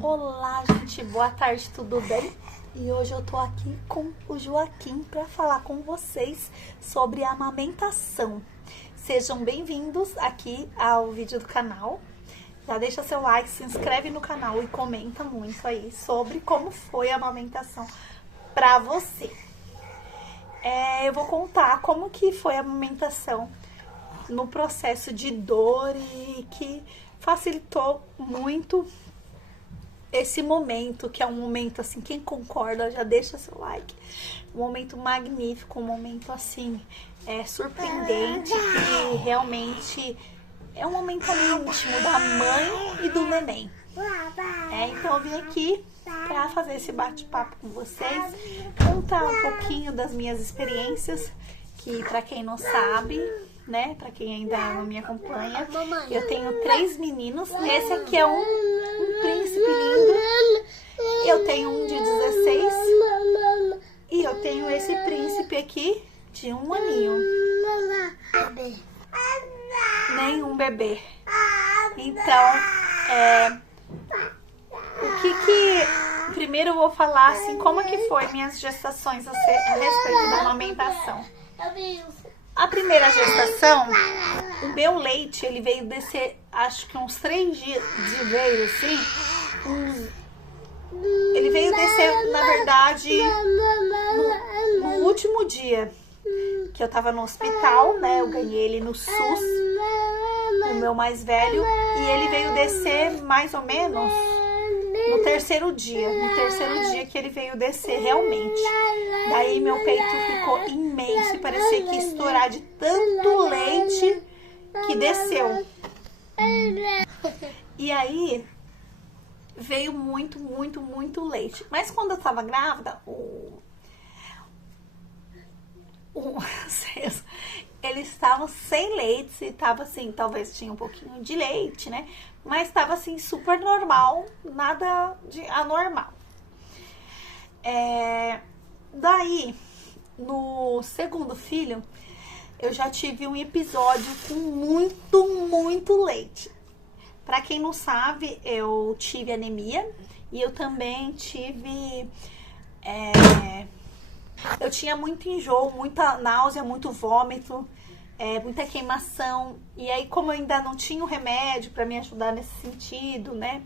Olá, gente, boa tarde, tudo bem? E hoje eu tô aqui com o Joaquim para falar com vocês sobre a amamentação. Sejam bem-vindos aqui ao vídeo do canal. Já deixa seu like, se inscreve no canal e comenta muito aí sobre como foi a amamentação para você. Eu vou contar como que foi a amamentação no processo de dor e que facilitou muito esse momento, que é um momento assim, quem concorda já deixa seu like. Um momento magnífico, um momento assim, surpreendente, que realmente é um momento íntimo da mãe e do neném. Então eu vim aqui para fazer esse bate-papo com vocês, contar um pouquinho das minhas experiências, que para quem não sabe, né, para quem ainda não me acompanha, eu tenho 3 meninos. Esse aqui é um príncipe lindo. Eu tenho um de 16 e eu tenho esse príncipe aqui de 1 aninho. Nenhum bebê. Então, primeiro eu vou falar assim, como que foi minhas gestações a respeito da amamentação. A primeira gestação, o meu leite, ele veio descer, acho que uns 3 dias de veio, assim. Ele veio descer, na verdade, no último dia que eu tava no hospital, né? Eu ganhei ele no SUS, o meu mais velho, e ele veio descer mais ou menos no terceiro dia que ele veio descer realmente. Daí meu peito ficou imenso e parecia que ia estourar de tanto leite que desceu. E aí veio muito, muito, muito leite. Mas quando eu tava grávida, eles estavam sem leite, e tava assim, talvez tinha um pouquinho de leite, né? Mas tava assim, super normal, nada de anormal. Daí, no segundo filho, eu já tive um episódio com muito, muito leite. Pra quem não sabe, eu tive anemia e eu também tive... eu tinha muito enjoo, muita náusea, muito vômito, muita queimação. E aí, como eu ainda não tinha o remédio para me ajudar nesse sentido, né?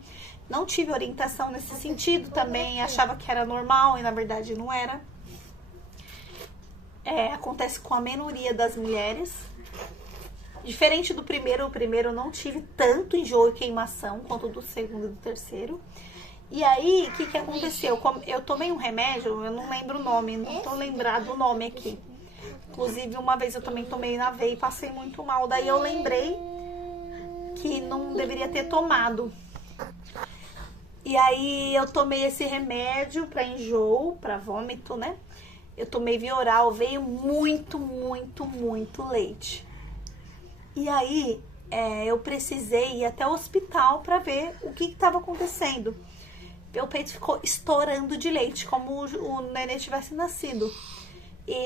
Não tive orientação nesse sentido também, achava que era normal e na verdade não era. Acontece com a minoria das mulheres. Diferente do primeiro, o primeiro eu não tive tanto enjoo e queimação quanto do segundo e do terceiro. E aí, o que aconteceu? Eu tomei um remédio, eu não lembro o nome, não tô lembrado o nome aqui. Inclusive, uma vez eu também tomei na veia e passei muito mal. Daí eu lembrei que não deveria ter tomado. E aí eu tomei esse remédio para enjoo, para vômito, né? Eu tomei Vioral, veio muito, muito, muito leite. E aí eu precisei ir até o hospital para ver o que estava acontecendo. Meu peito ficou estourando de leite, como o neném tivesse nascido.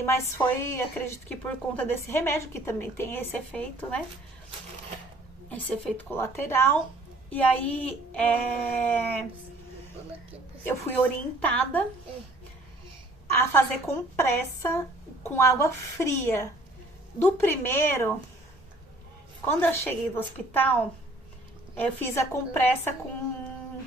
Mas foi, acredito que por conta desse remédio, que também tem esse efeito, né? Esse efeito colateral. E aí, eu fui orientada a fazer compressa com água fria. Do primeiro, quando eu cheguei do hospital, eu fiz a compressa com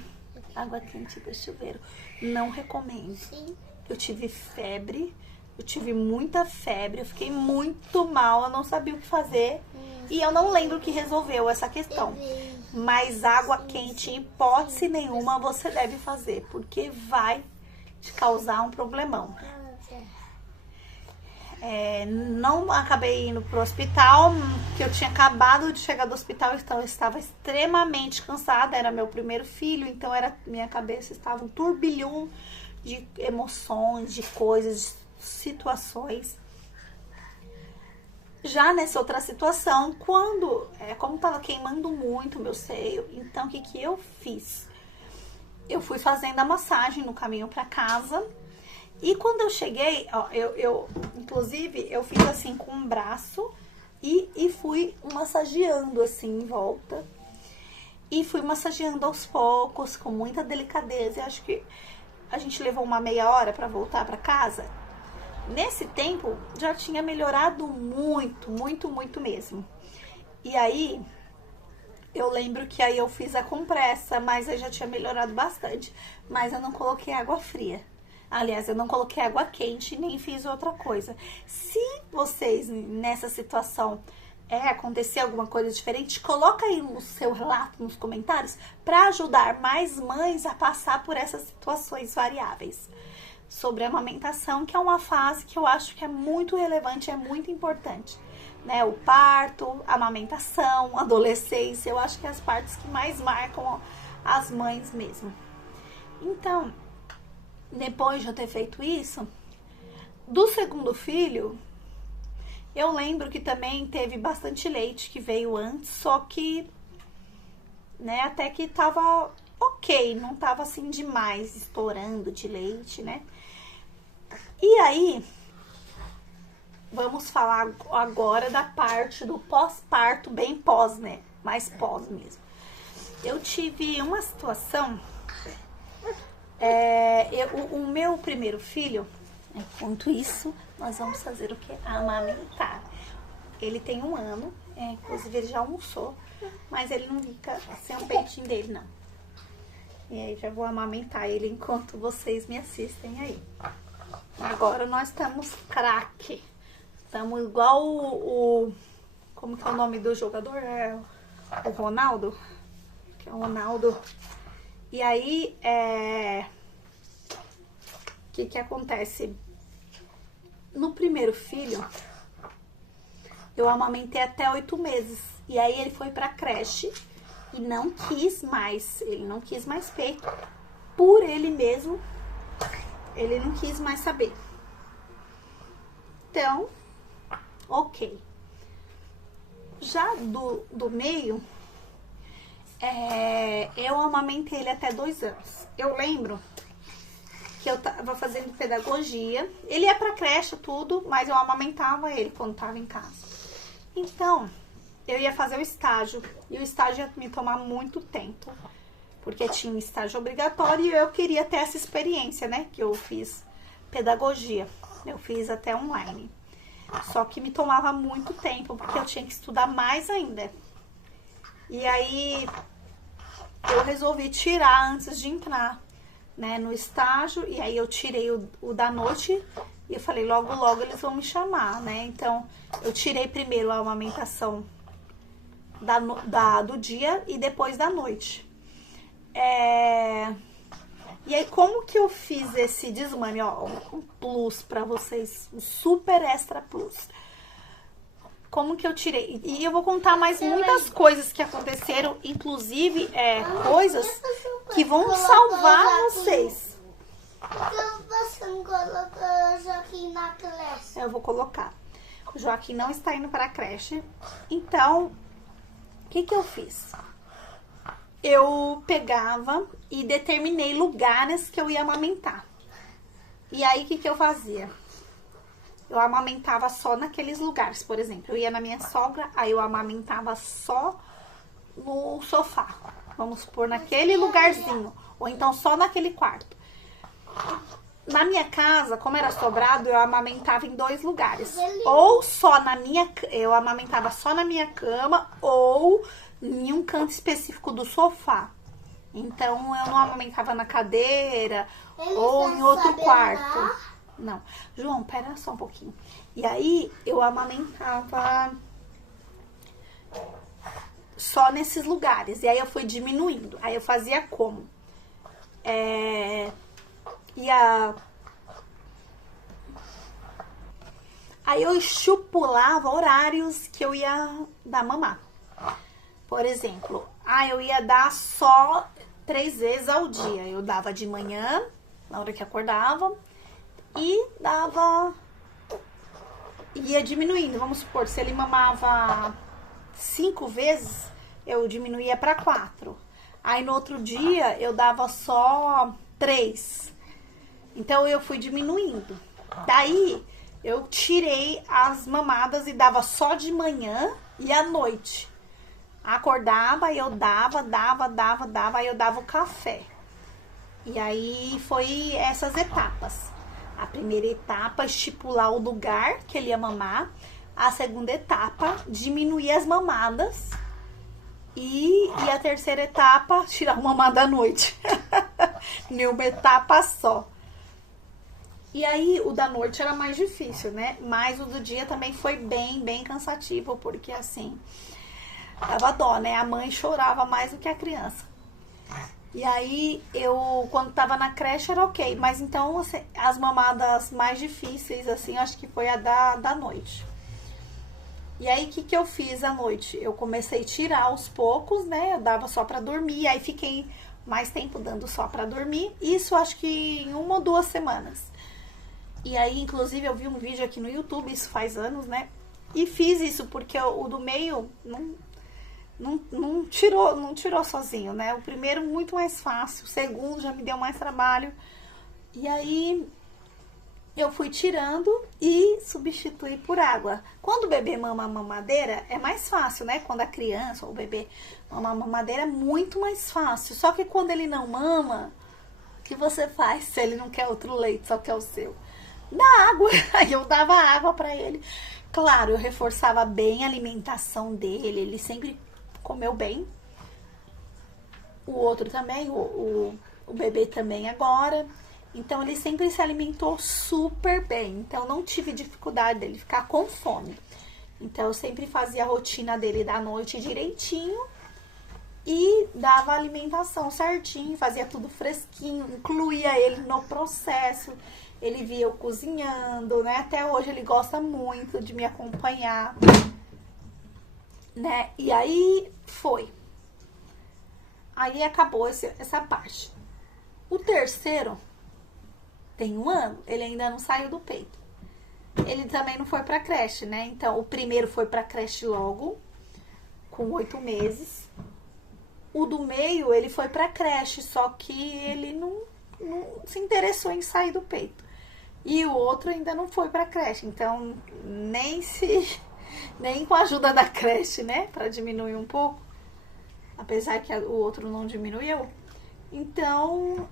água quente do chuveiro. Não recomendo. Eu tive febre, eu tive muita febre, eu fiquei muito mal, eu não sabia o que fazer. E eu não lembro o que resolveu essa questão. Mas água quente, em hipótese nenhuma, você deve fazer, porque vai te causar um problemão. Não acabei indo pro hospital, que eu tinha acabado de chegar do hospital, então eu estava extremamente cansada, era meu primeiro filho, então minha cabeça estava um turbilhão de emoções, de coisas, de situações. Já nessa outra situação, como estava queimando muito o meu seio, então o que eu fiz? Eu fui fazendo a massagem no caminho para casa. E quando eu cheguei, ó, inclusive, eu fiz assim com um braço e fui massageando assim em volta. E fui massageando aos poucos, com muita delicadeza. Eu acho que a gente levou uma meia hora para voltar para casa. Nesse tempo, já tinha melhorado muito, muito, muito mesmo. E aí, eu lembro que aí eu fiz a compressa, mas aí já tinha melhorado bastante. Mas eu não coloquei água fria. Aliás, eu não coloquei água quente, nem fiz outra coisa. Se vocês, nessa situação, acontecer alguma coisa diferente, coloca aí o seu relato nos comentários para ajudar mais mães a passar por essas situações variáveis. Sobre a amamentação, que é uma fase que eu acho que é muito relevante, é muito importante, né? O parto, a amamentação, a adolescência, eu acho que é as partes que mais marcam as mães mesmo. Então, depois de eu ter feito isso, do segundo filho, eu lembro que também teve bastante leite que veio antes, só que, né, até que tava ok, não tava assim demais, estourando de leite, né? E aí, vamos falar agora da parte do pós-parto, bem pós, né? Mais pós mesmo. Eu tive uma situação, o meu primeiro filho, enquanto isso, nós vamos fazer o que? Amamentar. Ele tem 1 ano, inclusive ele já almoçou, mas ele não fica sem o peitinho dele, não. E aí já vou amamentar ele enquanto vocês me assistem aí. Agora nós estamos craque. Estamos igual como que é o nome do jogador? É o Ronaldo? Que é o Ronaldo. E aí, o que acontece? No primeiro filho, eu amamentei até 8 meses. E aí ele foi pra creche e não quis mais. Ele não quis mais peito. Por ele mesmo, ele não quis mais saber. Então, ok. Já do meio, eu amamentei ele até 2 anos. Eu lembro que eu tava fazendo pedagogia. Ele ia pra creche, tudo, mas eu amamentava ele quando tava em casa. Então, eu ia fazer o estágio. E o estágio ia me tomar muito tempo. Porque tinha um estágio obrigatório e eu queria ter essa experiência, né? Que eu fiz pedagogia. Eu fiz até online. Só que me tomava muito tempo, porque eu tinha que estudar mais ainda. E aí, eu resolvi tirar antes de entrar, né, no estágio. E aí, eu tirei o da noite. E eu falei, logo, logo eles vão me chamar, né? Então, eu tirei primeiro a amamentação do dia e depois da noite. E aí, como que eu fiz esse desmame? Ó, um plus pra vocês, um super extra plus. Como que eu tirei? E eu vou contar mais muitas coisas que aconteceram, inclusive coisas que vão salvar vocês. Você não colocou o Joaquim na creche? Eu vou colocar. O Joaquim não está indo para a creche. Então, o que eu fiz? Eu pegava e determinei lugares que eu ia amamentar. E aí, o que eu fazia? Eu amamentava só naqueles lugares. Por exemplo, eu ia na minha sogra, aí eu amamentava só no sofá. Vamos supor, naquele lugarzinho. Ou então só naquele quarto. Na minha casa, como era sobrado, eu amamentava em 2 lugares. Ou só eu amamentava só na minha cama, ou em um canto específico do sofá. Então, eu não amamentava na cadeira ou em outro quarto. Não. João, pera só um pouquinho. E aí, eu amamentava só nesses lugares. E aí, eu fui diminuindo. Aí, eu fazia como? Aí, eu estipulava horários que eu ia dar mamar. Por exemplo, eu ia dar só 3 vezes ao dia. Eu dava de manhã, na hora que acordava, e ia diminuindo. Vamos supor, se ele mamava 5 vezes, eu diminuía para 4. Aí no outro dia eu dava só 3. Então eu fui diminuindo. Daí eu tirei as mamadas e dava só de manhã e à noite. acordava e eu dava, aí eu dava o café. E aí foi essas etapas. A primeira etapa, estipular o lugar que ele ia mamar. A segunda etapa, diminuir as mamadas. E a terceira etapa, tirar uma mamada à noite. Em uma etapa só. E aí, o da noite era mais difícil, né? Mas o do dia também foi bem cansativo, porque assim, dava dó, né? A mãe chorava mais do que a criança. E aí, quando tava na creche, era ok. Mas então, assim, as mamadas mais difíceis, assim, acho que foi a da noite. E aí, o que eu fiz à noite? Eu comecei a tirar aos poucos, né? Eu dava só pra dormir, aí fiquei mais tempo dando só pra dormir. Isso acho que em 1 ou 2 semanas. E aí, inclusive, eu vi um vídeo aqui no YouTube, isso faz anos, né? E fiz isso, porque o do meio não tirou sozinho, né? O primeiro muito mais fácil, o segundo já me deu mais trabalho. E aí, eu fui tirando e substituí por água. Quando o bebê mama mamadeira, é mais fácil, né? Quando a criança ou o bebê mama mamadeira, é muito mais fácil. Só que quando ele não mama, o que você faz se ele não quer outro leite, só quer o seu? Dá água. Aí eu dava água pra ele. Claro, eu reforçava bem a alimentação dele. Ele sempre comeu bem. O outro também, o bebê também agora. Então, ele sempre se alimentou super bem. Então, não tive dificuldade dele ficar com fome. Então, eu sempre fazia a rotina dele da noite direitinho. E dava a alimentação certinho, fazia tudo fresquinho. Incluía ele no processo. Ele via eu cozinhando, né? Até hoje ele gosta muito de me acompanhar, né? E aí, foi. Aí, acabou essa parte. O terceiro... tem 1 ano, ele ainda não saiu do peito. Ele também não foi pra creche, né? Então, o primeiro foi pra creche logo, com 8 meses. O do meio, ele foi pra creche, só que ele não se interessou em sair do peito. E o outro ainda não foi pra creche, então nem com a ajuda da creche, né? Pra diminuir um pouco. Apesar que o outro não diminuiu. Então,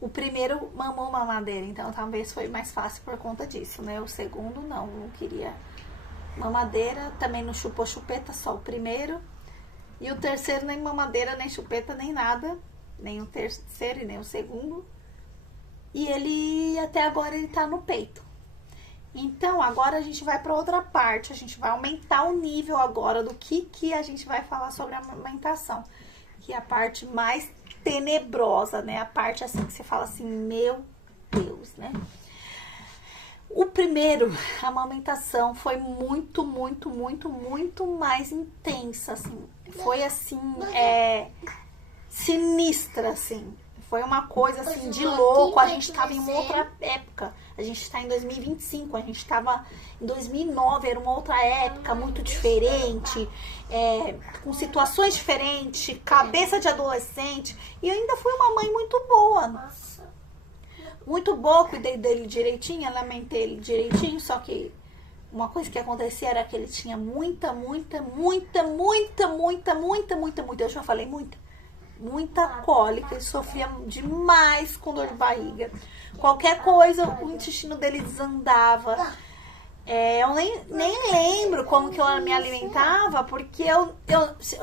o primeiro mamou mamadeira, então talvez foi mais fácil por conta disso, né? O segundo não queria mamadeira, também não chupou chupeta, só o primeiro. E o terceiro nem mamadeira, nem chupeta, nem nada. Nem o terceiro e nem o segundo. E ele, até agora, ele tá no peito. Então, agora a gente vai para outra parte, a gente vai aumentar o nível agora do que a gente vai falar sobre a amamentação. Que é a parte mais tenebrosa, né? A parte assim que você fala assim, meu Deus, né? O primeiro, a amamentação foi muito mais intensa, assim. Foi assim, sinistra, assim. Foi uma coisa assim de louco. A gente tava em uma outra época. A gente tá em 2025, a gente tava em 2009, era uma outra época muito diferente, com situações diferentes, cabeça de adolescente. E eu ainda fui uma mãe muito boa. Muito boa, cuidei dele direitinho, alimentei ele direitinho, só que uma coisa que acontecia era que ele tinha muita, eu já falei muita cólica, ele sofria demais com dor de barriga. Qualquer coisa, o intestino dele desandava. Eu nem lembro como que eu me alimentava, porque eu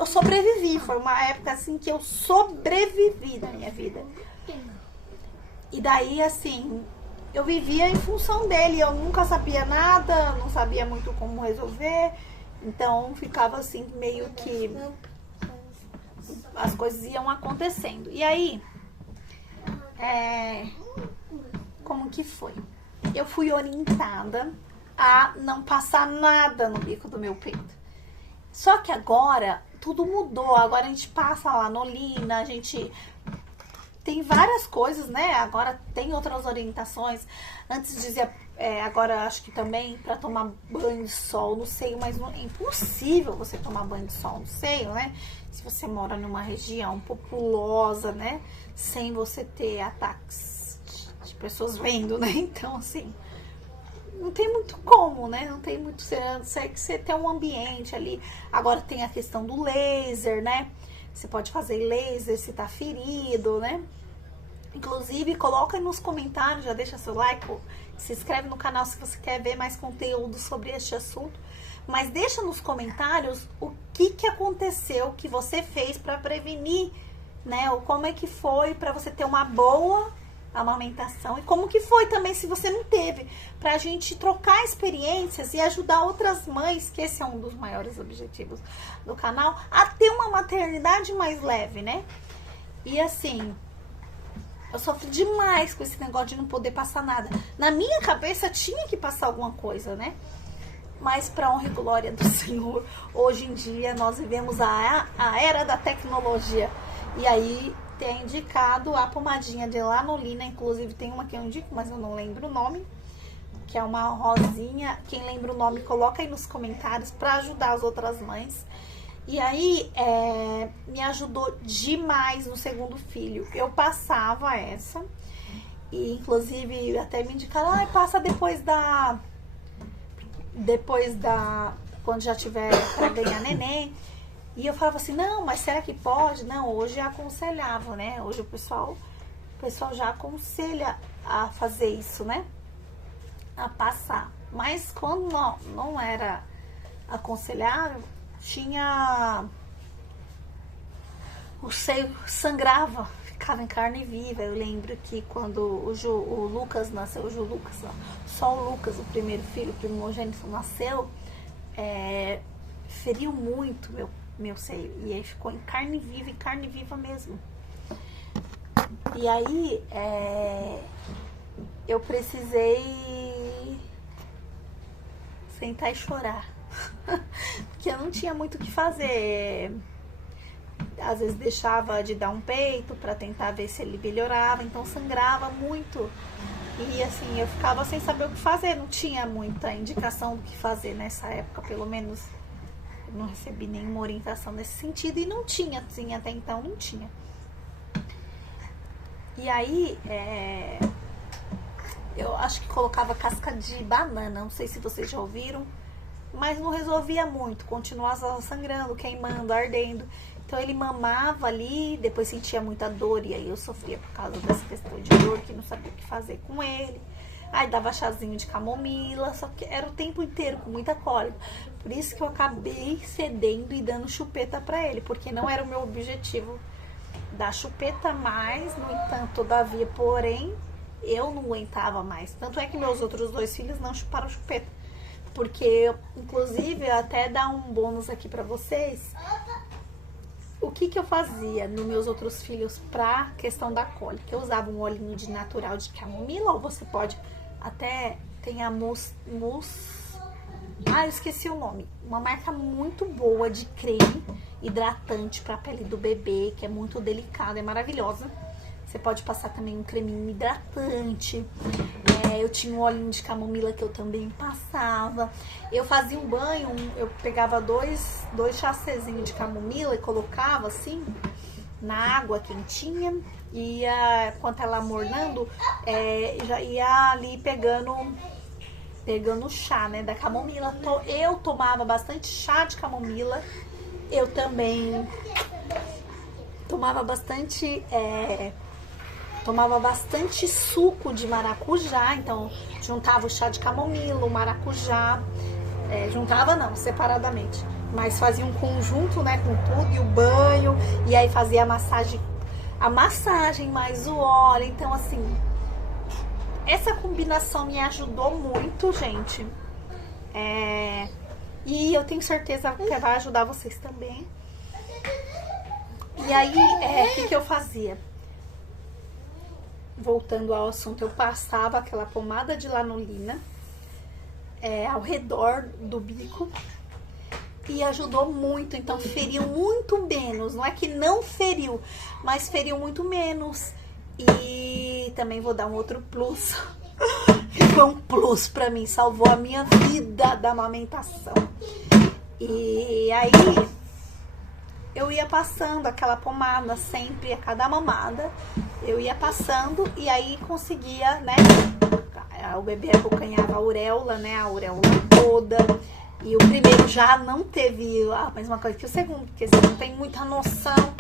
sobrevivi. Foi uma época assim que eu sobrevivi na minha vida. E daí, assim, eu vivia em função dele. Eu nunca sabia nada, não sabia muito como resolver. Então, ficava assim, meio que as coisas iam acontecendo. E aí, como que foi? Eu fui orientada a não passar nada no bico do meu peito. Só que agora, tudo mudou. Agora a gente passa lanolina, a gente... tem várias coisas, né? Agora tem outras orientações. Antes dizia, agora acho que também para tomar banho de sol no seio, mas é impossível você tomar banho de sol no seio, né? Se você mora numa região populosa, né? Sem você ter ataques de pessoas vendo, né? Então, assim, não tem muito como, né? Não tem muito, sei que você tem um ambiente ali. Agora tem a questão do laser, né? Você pode fazer laser se tá ferido, né? Inclusive, coloca aí nos comentários, já deixa seu like, se inscreve no canal se você quer ver mais conteúdo sobre este assunto. Mas deixa nos comentários o que aconteceu, que você fez para prevenir, né? Ou como é que foi para você ter uma boa amamentação e como que foi também se você não teve, pra gente trocar experiências e ajudar outras mães, que esse é um dos maiores objetivos do canal, a ter uma maternidade mais leve, né? E assim, eu sofri demais com esse negócio de não poder passar nada. Na minha cabeça tinha que passar alguma coisa, né? Mas para honra e glória do Senhor, hoje em dia nós vivemos a era da tecnologia. E aí tem indicado a pomadinha de lanolina, inclusive tem uma que eu indico, mas eu não lembro o nome, que é uma rosinha. Quem lembra o nome, coloca aí nos comentários para ajudar as outras mães. E aí, me ajudou demais no segundo filho. Eu passava essa, e inclusive até me indicaram, passa depois da, quando já tiver para ganhar neném. E eu falava assim, não, mas será que pode? Não, hoje aconselhava, né? Hoje o pessoal já aconselha a fazer isso, né? A passar. Mas quando não era aconselhável, tinha... o seio sangrava, ficava em carne viva. Eu lembro que quando o Lucas nasceu, só o Lucas, o primeiro filho, o primogênito nasceu, feriu muito meu seio. E aí ficou em carne viva mesmo. E aí, eu precisei sentar e chorar. Porque eu não tinha muito o que fazer. Às vezes deixava de dar um peito pra tentar ver se ele melhorava, então sangrava muito. E assim, eu ficava sem saber o que fazer, não tinha muita indicação do que fazer nessa época, pelo menos eu não recebi nenhuma orientação nesse sentido, e não tinha, assim, até então não tinha. E aí, eu acho que colocava casca de banana, não sei se vocês já ouviram, mas não resolvia muito, continuava sangrando, queimando, ardendo. Então ele mamava ali, depois sentia muita dor, e aí eu sofria por causa dessa questão de dor, que não sabia o que fazer com ele. Aí dava chazinho de camomila, só que era o tempo inteiro com muita cólica. Por isso que eu acabei cedendo e dando chupeta pra ele, porque não era o meu objetivo dar chupeta mais, no entanto, todavia, porém, eu não aguentava mais. Tanto é que meus outros 2 filhos não chuparam chupeta. Porque, inclusive, até dar um bônus aqui pra vocês. O que eu fazia nos meus outros filhos pra questão da cólica? Eu usava um olhinho de natural de camomila, ou você pode até, tem a mousse, eu esqueci o nome. Uma marca muito boa de creme hidratante pra pele do bebê, que é muito delicada, é maravilhosa. Você pode passar também um creminho hidratante. Eu tinha um olhinho de camomila que eu também passava. Eu fazia um banho, eu pegava dois chacezinhos de camomila e colocava assim na água quentinha. E enquanto ela mornando, já ia ali pegando o chá, né, da camomila. Eu tomava bastante chá de camomila. Eu também tomava bastante suco de maracujá, então juntava o chá de camomila, o maracujá, juntava não, separadamente, mas fazia um conjunto, né, com tudo, e o banho, e aí fazia a massagem mais o óleo. Então assim, essa combinação me ajudou muito, gente, e eu tenho certeza que vai ajudar vocês também. E aí, o que eu fazia? Voltando ao assunto, eu passava aquela pomada de lanolina ao redor do bico e ajudou muito. Então feriu muito menos, não é que não feriu, mas feriu muito menos. E também vou dar um outro plus, foi um plus pra mim, salvou a minha vida da amamentação. E aí eu ia passando aquela pomada sempre, a cada mamada, eu ia passando, e aí conseguia, né, o bebê abocanhava a auréola, né? A auréola toda. E o primeiro já não teve a mesma coisa que o segundo, porque você não tem muita noção,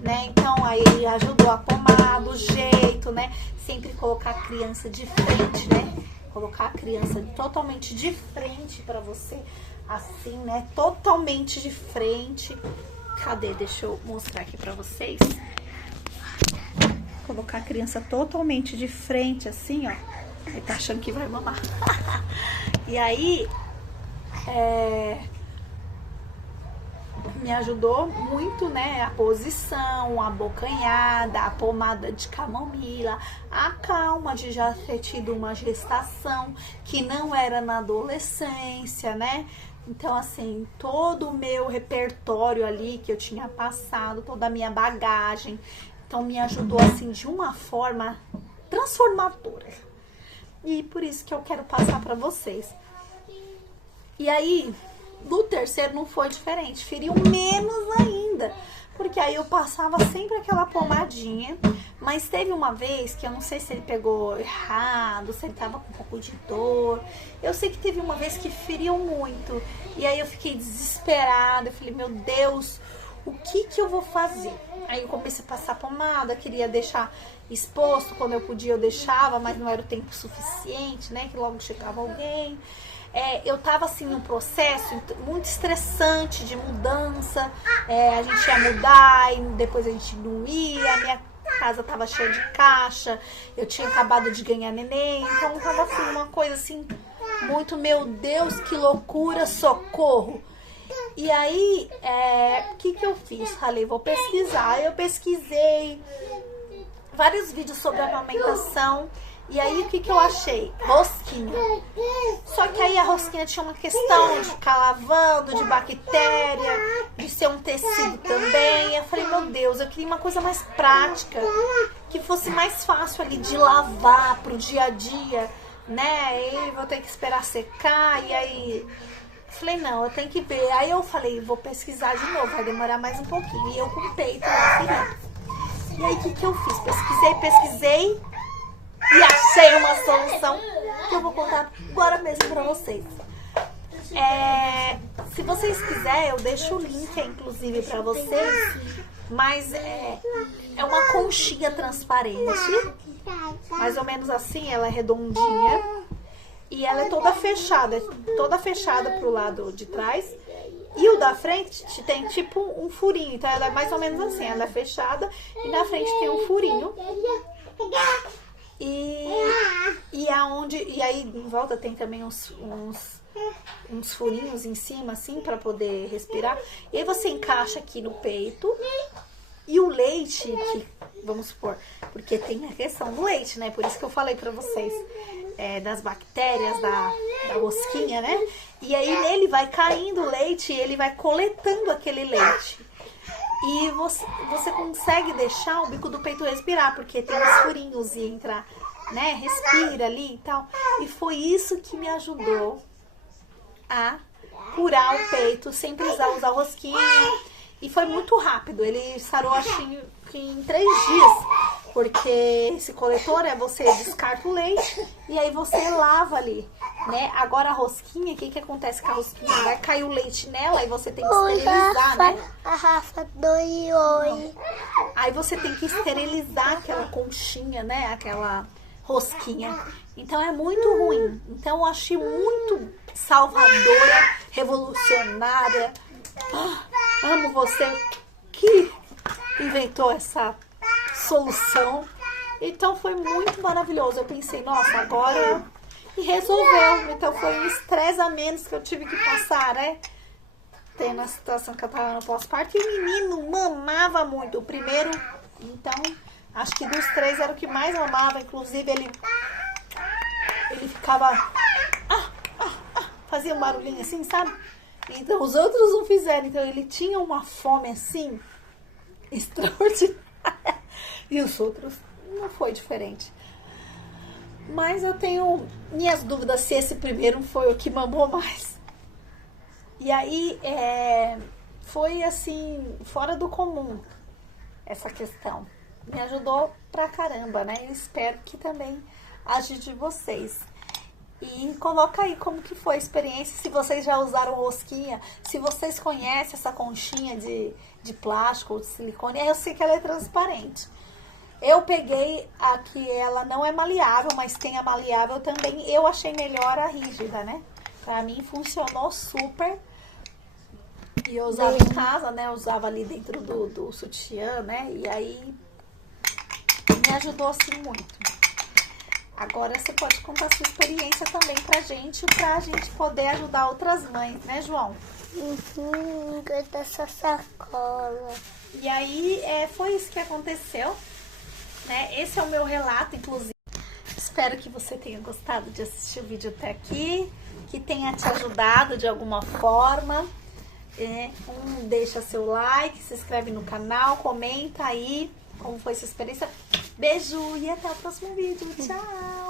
né? Então aí ele ajudou a pomada, o jeito, né? Sempre colocar a criança de frente, né? Colocar a criança totalmente de frente pra você, assim, né? Totalmente de frente. Cadê? Deixa eu mostrar aqui pra vocês. Colocar a criança totalmente de frente, assim, ó. Ele tá achando que vai mamar. E aí, me ajudou muito, né? A posição, a abocanhada, a pomada de camomila, a calma de já ter tido uma gestação que não era na adolescência, né? Então, assim, todo o meu repertório ali que eu tinha passado, toda a minha bagagem, então me ajudou, assim, de uma forma transformadora. E por isso que eu quero passar pra vocês. E aí, no terceiro não foi diferente, feriu menos ainda, porque aí eu passava sempre aquela pomadinha, mas teve uma vez que eu não sei se ele pegou errado, se ele tava com um pouco de dor, eu sei que teve uma vez que feriu muito, e aí eu fiquei desesperada, eu falei, meu Deus, o que que eu vou fazer? Aí eu comecei a passar pomada, queria deixar exposto, quando eu podia eu deixava, mas não era o tempo suficiente, né, que logo chegava alguém. Eu tava assim num processo muito estressante de mudança, a gente ia mudar e depois a gente não ia, a minha casa tava cheia de caixa, eu tinha acabado de ganhar neném, então tava assim uma coisa assim, muito, meu Deus, que loucura, socorro. E aí, o que que eu fiz? Falei, vou pesquisar, eu pesquisei vários vídeos sobre amamentação. E aí, o que que eu achei? Rosquinha. Só que aí a rosquinha tinha uma questão de ficar lavando, de bactéria, de ser um tecido também. Eu falei, meu Deus, eu queria uma coisa mais prática, que fosse mais fácil ali de lavar pro dia a dia, né? E vou ter que esperar secar, e aí... Falei, não, eu tenho que ver. Aí eu falei, vou pesquisar de novo, vai demorar mais um pouquinho. E eu com o peito lá, ferido. E aí, o que que eu fiz? Pesquisei. E achei uma solução que eu vou contar agora mesmo pra vocês. Se vocês quiserem, eu deixo o link, inclusive, pra vocês. Mas é uma conchinha transparente. Mais ou menos assim, ela é redondinha. E ela é toda fechada pro lado de trás. E o da frente tem tipo um furinho. Então ela é mais ou menos assim, ela é fechada. E na frente tem um furinho. E aí em volta tem também uns furinhos em cima, assim, pra poder respirar. E aí você encaixa aqui no peito. E o leite, que, vamos supor, porque tem a questão do leite, né? Por isso que eu falei pra vocês das bactérias, da rosquinha, né? E aí nele vai caindo o leite e ele vai coletando aquele leite. E você consegue deixar o bico do peito respirar, porque tem os furinhos e entra, né? Respira ali e tal. E foi isso que me ajudou a curar o peito sem precisar usar rosquinha. E foi muito rápido. Ele sarou, acho que em 3 dias. Porque esse coletor você descarta o leite e aí você lava ali, né? Agora a rosquinha, o que que acontece com a rosquinha? Vai cair o leite nela e você tem que esterilizar, né? A Rafa oi. Aí você tem que esterilizar aquela conchinha, né? Aquela rosquinha. Então é muito ruim. Então eu achei muito salvadora, revolucionária. Amo você que inventou essa solução. Então foi muito maravilhoso. Eu pensei, nossa, agora... E resolveu. Então foi um estresse a menos que eu tive que passar, né? Tem uma situação que eu tava no pós-parto e o menino mamava muito. O primeiro, então, acho que dos 3 era o que mais mamava. Inclusive ele ficava... fazia um barulhinho assim, sabe? Então os outros não fizeram. Então ele tinha uma fome assim extraordinária. E os outros não foi diferente. Mas eu tenho minhas dúvidas se esse primeiro foi o que mamou mais. E aí foi assim, fora do comum essa questão. Me ajudou pra caramba, né? Eu espero que também ajude vocês. E coloca aí como que foi a experiência, se vocês já usaram rosquinha, se vocês conhecem essa conchinha de plástico ou de silicone. Eu sei que ela é transparente. Eu peguei a que ela não é maleável, mas tem a maleável também. Eu achei melhor a rígida, né? Pra mim funcionou super. E eu usava em casa, né? Eu usava ali dentro do sutiã, né? E aí me ajudou assim muito. Agora você pode contar a sua experiência também pra gente poder ajudar outras mães, né, João? Dessa sacola. E aí foi isso que aconteceu, né? Esse é o meu relato, inclusive. Espero que você tenha gostado de assistir o vídeo até aqui, que tenha te ajudado de alguma forma. Deixa seu like, se inscreve no canal, comenta aí como foi sua experiência. Beijo e até o próximo vídeo. Tchau!